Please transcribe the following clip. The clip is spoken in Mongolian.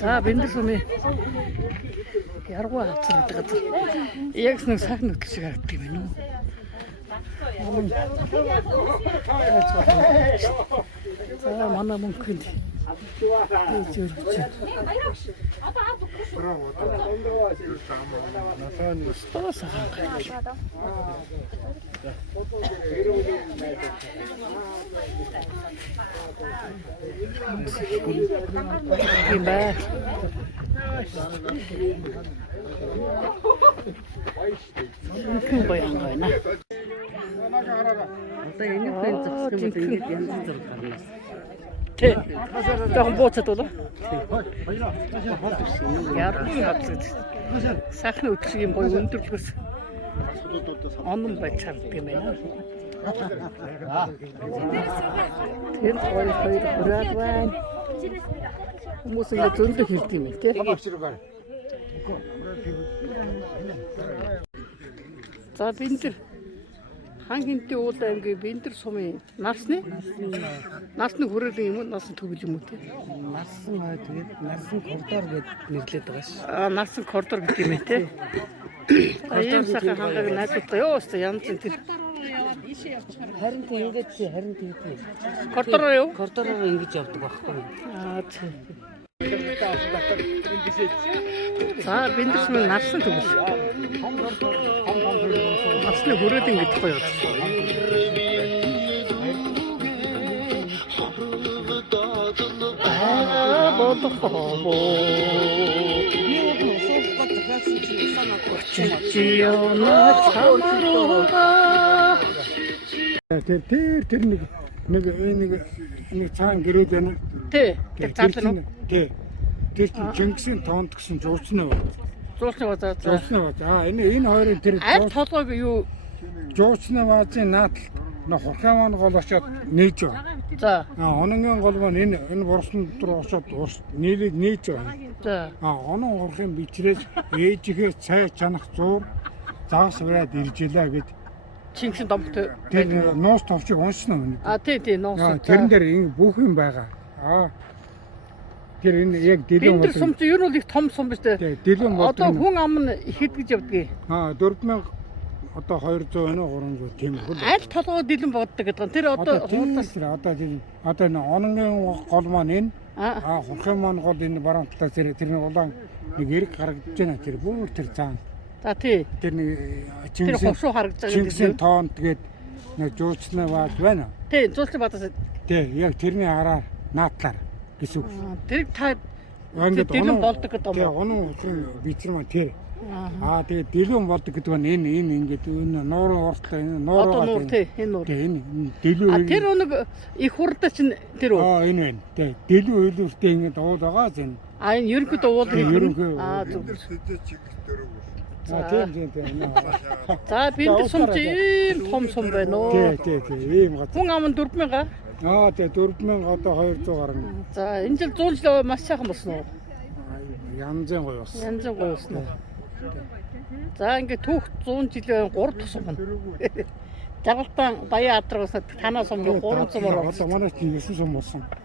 За биндэр сумын яргуу хавцсан гэдэг. Яг нэг сайхан хөтлөж шиг харагддаг юм уу? За манай мөнхөнд 큰 고양 거나. Одоо энэ хүн зогсох юм бол ингэж янз бүр гарна. Тэ. Тэгвэл бууцаад яар хавцад. Сайхан өтлөг юм гоё өндөрлгөөс. Онон байж чаддаг юм байна. Тэр хоёр хураад байна. Хүмүүс ингэ зөндөө хэлдэг юм тий. За бинтэр хаан хинтээ уул аймгийн бинтэр сумын нарсны хүрээлэн юм уу нарсан төгөл юм уу тий. Тэгээд нарсан коридор гэд нэрлэдэг байгаа ш. Нарсан коридор гэдэг юм тий. Ийм сайхан хангааг найзуудаа ёо өстө янз бүр тэр Харин тэгээд коридороо юу? коридороор ингэж явдаг байхгүй юу? Тийм. За бинтэр сумын нарсан төгөл. Насны хүрээлэн гэдэг гоё юм. Тэр нэг цаан гэрээд байна. Тий. Тэр цаална уу? Тий. Тэр Чингисийн тоонд гэсэн жуулчны байна. Жуулчны базар. Жуулчны базар. Энэ хоёрын тэр аль толгойг юу жуулчны базарын наадалд хурхааман гол очоод нээж байгаа. за Ононгийн гол маань энэ борсон дотор очоод нийлийг нээж байгаа. за Онон хурхын бичрээс ээжихээ цай чанах зуур загас ураад иржээлээ гэд Чингисийн домогт тэр нуус товчийг уншсан юм. тий нуус. Тэрэн дээр энэ бүх юм байгаа. Тэр энэ яг дэлгэн бинтэр сум чи юу нь их том сум биш үү? дэлгэн Одоо хүн ам нь хэд гэж явдгийг. 4000 одоо 200 байна уу 300 тийм хөл. Аль толгой дэлэн боддог гэдэг. Тэр одоо хууртаас одоо энэ ононгийн гол маань энэ хурхын маань гол энэ баруун талаас тэрний улаан нэг эрг харагдаж байна. Тэр бүр тэр цаана. за тий. Тэр нэг Тэр ховшуу харагдаж байгаа Чингисийн гэдэг. тоонд тэгээд нэг жуулчны бааз байна. Тий, жуулчны базар. Тий, яг тэрний хараар наадлаар гэсэн үг. Тэр та Ингээд дэлэн болдог гэдэг Тэгээ юм уу? онон хурхын бичэр маань тэр. Тэгээд дэлгэн болдог гэдэг нь энэ ингээд энэ нуурын уртлаа энэ нуур Одоо нуур тий, энэ нуур. Тэгээ энэ дэлгэн Тэр нэг их хурдаа чинь тэр үү? энэ байна. Тэгээ дэлгэн хөлөвтэй ингээд уул байгаа зэн. Энэ ерөнхийдөө уул гэх юм. Ерөнхий. Зүг. Тийм. За бинтэр сум чи ийм том сум байна уу? Тий. Ийм гад. Хүн ам нь 4000. Тэгээ 4000 одоо 200 гарна. За энэ жил 100 жил маш сайхан болсон уу? Янзын гоё бас. Янзын гоё болсон уу? За ингээд түүх 100 жилийн 3 дахь сум байна. Жаргалтан Баян Адрагаас танаа сум руу 3 сумаар Одоо манай чинь 9 сум болсон.